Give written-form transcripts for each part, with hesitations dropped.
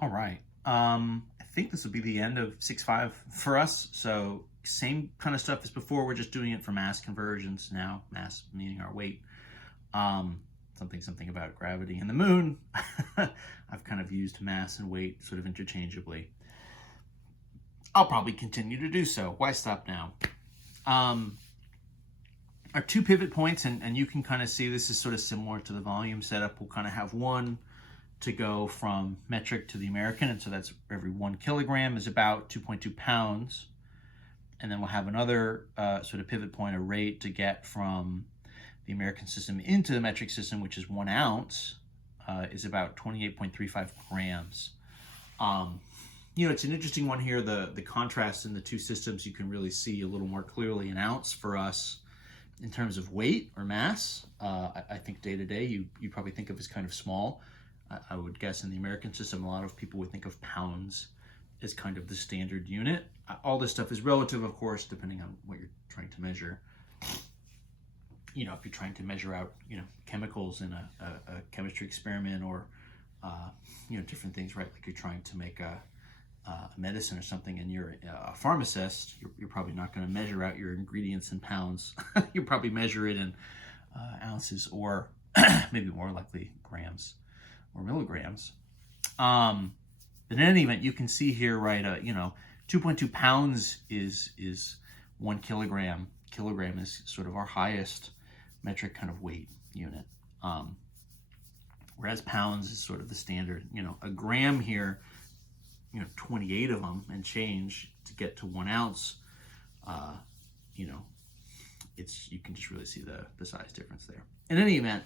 All right. I think this will be the end of 6.5 for us. So same kind of stuff as before. We're just doing it for mass conversions now. Mass meaning our weight. Um, something about gravity and the moon. I've kind of used mass and weight sort of interchangeably. I'll probably continue to do so. Why stop now? Our two pivot points, and you can kind of see this is sort of similar to the volume setup. We'll kind of have one to go from metric to the American, and so that's every 1 kilogram is about 2.2 pounds. And then we'll have another sort of pivot point, a rate to get from the American system into the metric system, which is 1 ounce, is about 28.35 grams. It's an interesting one here. The contrast in the two systems, you can really see a little more clearly. An ounce for us in terms of weight or mass, I think day to day, you probably think of as kind of small. I would guess in the American system, a lot of people would think of pounds as kind of the standard unit. All this stuff is relative, of course, depending on what you're trying to measure. If you're trying to measure out, chemicals in a chemistry experiment or, different things, right? Like you're trying to make a medicine or something and you're a pharmacist, you're probably not going to measure out your ingredients in pounds. You probably measure it in ounces or maybe more likely grams or milligrams. But in any event, you can see here, right, 2.2 pounds is 1 kilogram. Kilogram is sort of our highest metric kind of weight unit. Whereas pounds is sort of the standard. A gram here, 28 of them and change to get to 1 ounce. You can just really see the size difference there. In any event,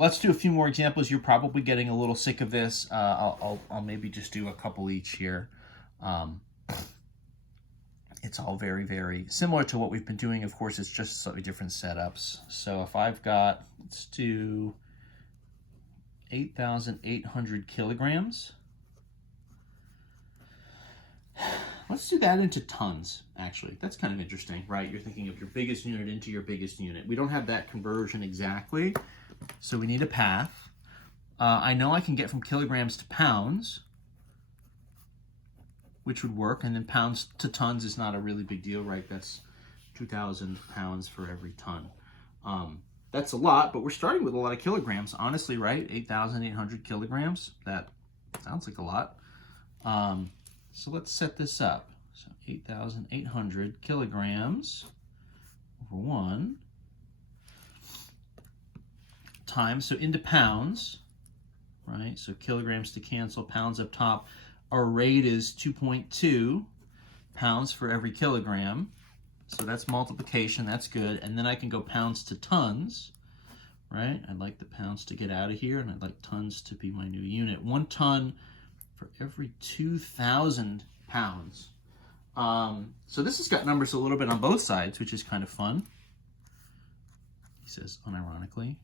let's do a few more examples. You're probably getting a little sick of this. I'll maybe just do a couple each here. It's all very, very similar to what we've been doing. Of course, it's just slightly different setups. So if I've got, let's do 8,800 kilograms. Let's do that into tons, actually. That's kind of interesting, right? You're thinking of your biggest unit into your biggest unit. We don't have that conversion exactly, so we need a path. I know I can get from kilograms to pounds, which would work, and then pounds to tons is not a really big deal, right? That's 2,000 pounds for every ton. That's a lot, but we're starting with a lot of kilograms, honestly, right? 8,800 kilograms. That sounds like a lot. So let's set this up. So 8,800 kilograms over 1 times, so into pounds, right? So kilograms to cancel, pounds up top. Our rate is 2.2 pounds for every kilogram. So that's multiplication, that's good. And then I can go pounds to tons, right? I'd like the pounds to get out of here, and I'd like tons to be my new unit. 1 ton for every 2,000 pounds. So this has got numbers a little bit on both sides, which is kind of fun. He says unironically.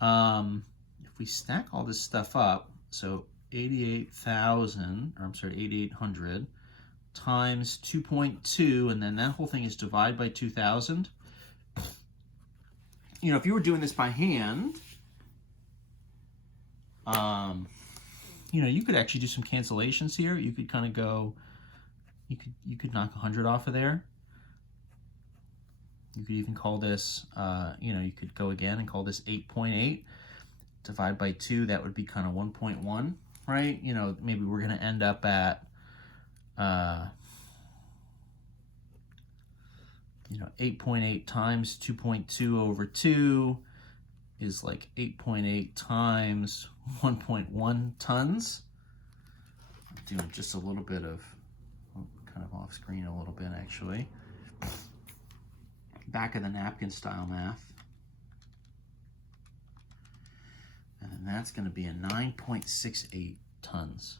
If we stack all this stuff up, so 8,800 times 2.2, and then that whole thing is divided by 2,000. If you were doing this by hand, you could actually do some cancellations here. You could kind of go, you could knock 100 off of there. You could even call this, you could go again and call this 8.8. Divide by 2, that would be kind of 1.1, right? Maybe we're going to end up at, 8.8 times 2.2 over 2 is like 8.8 times 1.1 tons. I'm doing just a little bit of, kind of off screen a little bit actually. Back of the napkin style math. And then that's going to be a 9.68 tons.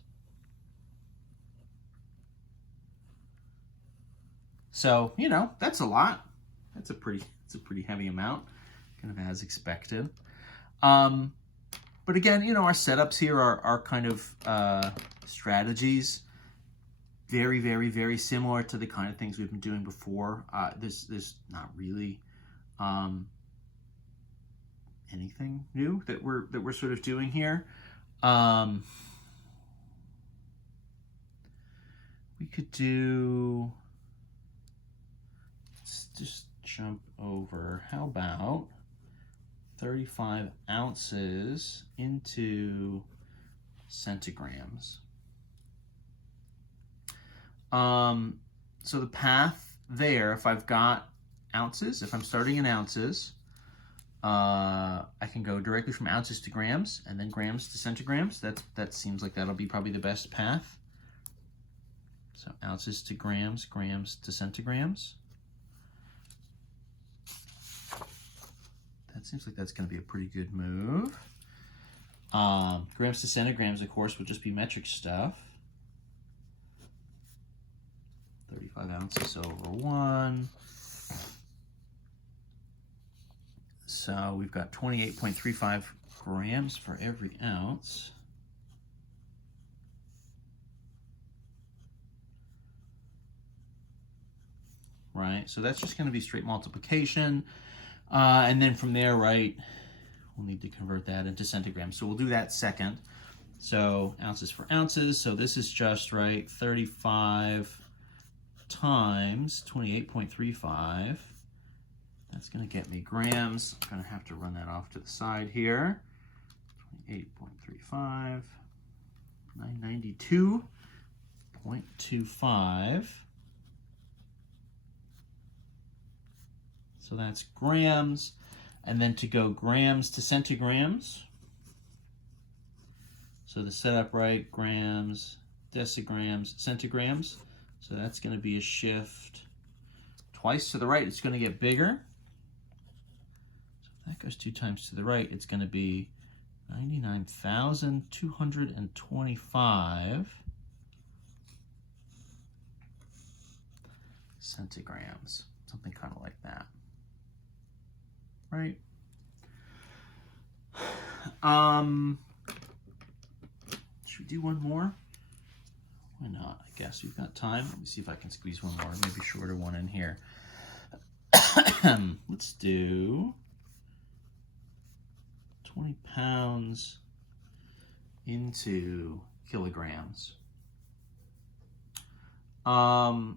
So, that's a lot. It's a pretty heavy amount, kind of as expected. But again, our setups here are kind of strategies. Very, very, very similar to the kind of things we've been doing before. There's not really anything new that we're sort of doing here. We could do, let's just jump over, how about 35 ounces into centigrams. So the path there, if I've got ounces, if I'm starting in ounces, I can go directly from ounces to grams and then grams to centigrams. That seems like that'll be probably the best path. So ounces to grams, grams to centigrams. That seems like that's going to be a pretty good move. Grams to centigrams, of course, would just be metric stuff. 35 ounces over 1. So we've got 28.35 grams for every ounce. Right, so that's just going to be straight multiplication. And then from there, right, we'll need to convert that into centigrams. So we'll do that second. So ounces for ounces. So this is just, right, 35 times 28.35. That's going to get me grams. I'm going to have to run that off to the side here. 28.35, 992.25. So that's grams. And then to go grams to centigrams. So the setup, right, grams, decigrams, centigrams. So that's going to be a shift twice to the right. It's going to get bigger. So if that goes 2 times to the right, it's going to be 99,225 centigrams. Something kind of like that. Right? Should we do one more? Why not? I guess we've got time. Let me see if I can squeeze one more, maybe shorter one in here. Let's do 20 pounds into kilograms. Boy,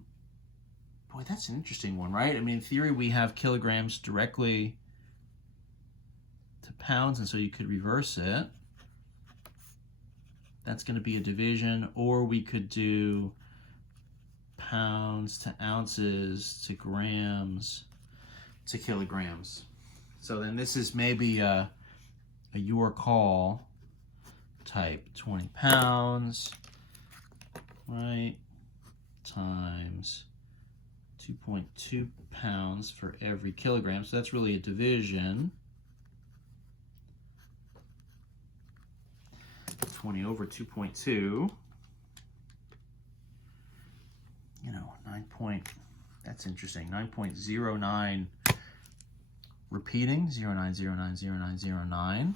that's an interesting one, right? I mean, in theory, we have kilograms directly to pounds, and so you could reverse it. That's going to be a division, or we could do pounds to ounces to grams to kilograms. So then this is maybe a your call type. 20 pounds, right, times 2.2 pounds for every kilogram. So that's really a division. 20 over 2.2. You know, that's interesting. 9.09 repeating, 09090909.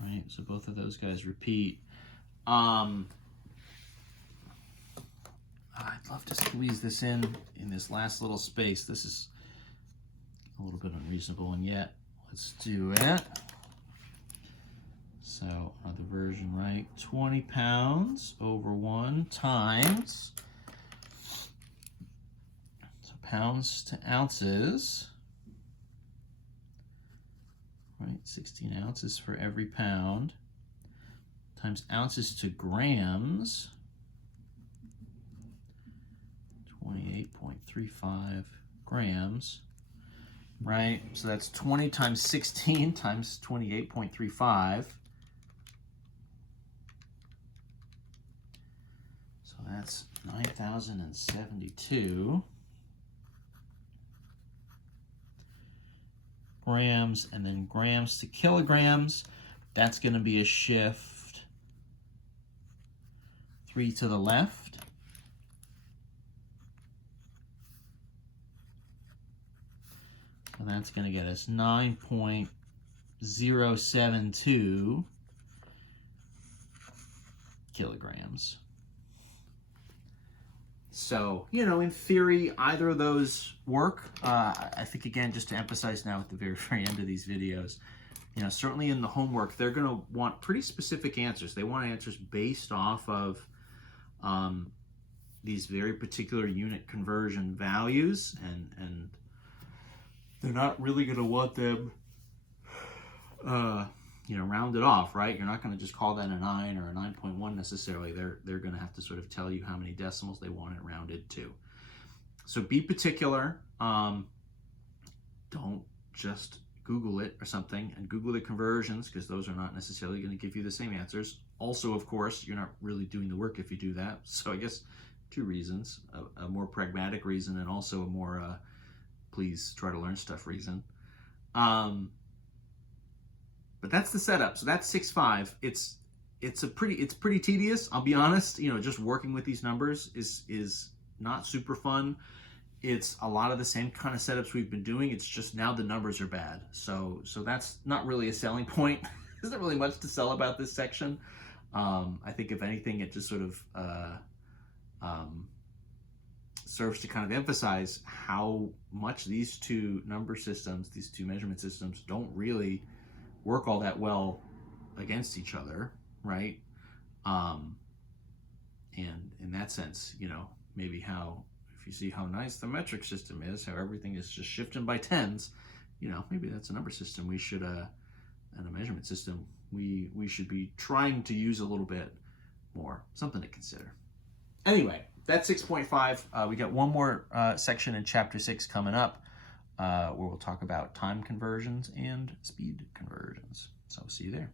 Right, so both of those guys repeat. I'd love to squeeze this in this last little space. This is a little bit unreasonable, and yet let's do it. So another version, right? 20 pounds over 1 times, so pounds to ounces, right? 16 ounces for every pound, times ounces to grams, 28.35 grams, right? So that's 20 times 16 times 28.35. So that's 9,072 grams, and then grams to kilograms. That's going to be a shift 3 to the left. So that's going to get us 9.072 kilograms. So, you know, in theory, either of those work. I think, again, just to emphasize now at the very, very end of these videos, you know, certainly in the homework, they're going to want pretty specific answers. They want answers based off of these very particular unit conversion values, and they're not really going to want them, you know, rounded off, right? You're not going to just call that a 9 or a 9.1 necessarily. They're going to have to sort of tell you how many decimals they want it rounded to. So be particular. Don't just Google it or something and Google the conversions, because those are not necessarily going to give you the same answers. Also, of course, you're not really doing the work if you do that. So I guess two reasons, a more pragmatic reason and also a more please try to learn stuff reason. But that's the setup. So that's 6.5. It's pretty tedious. I'll be honest. You know, just working with these numbers is not super fun. It's a lot of the same kind of setups we've been doing. It's just now the numbers are bad. So that's not really a selling point. There's not really much to sell about this section. I think if anything, it just sort of serves to kind of emphasize how much these two number systems, these two measurement systems, don't really work all that well against each other, right? And in that sense, you know, maybe how, if you see how nice the metric system is, how everything is just shifting by tens, you know, maybe that's a number system we should, and a measurement system we should be trying to use a little bit more. Something to consider. Anyway, that's 6.5. We got one more section in Chapter 6 coming up, where we'll talk about time conversions and speed conversions. So see you there.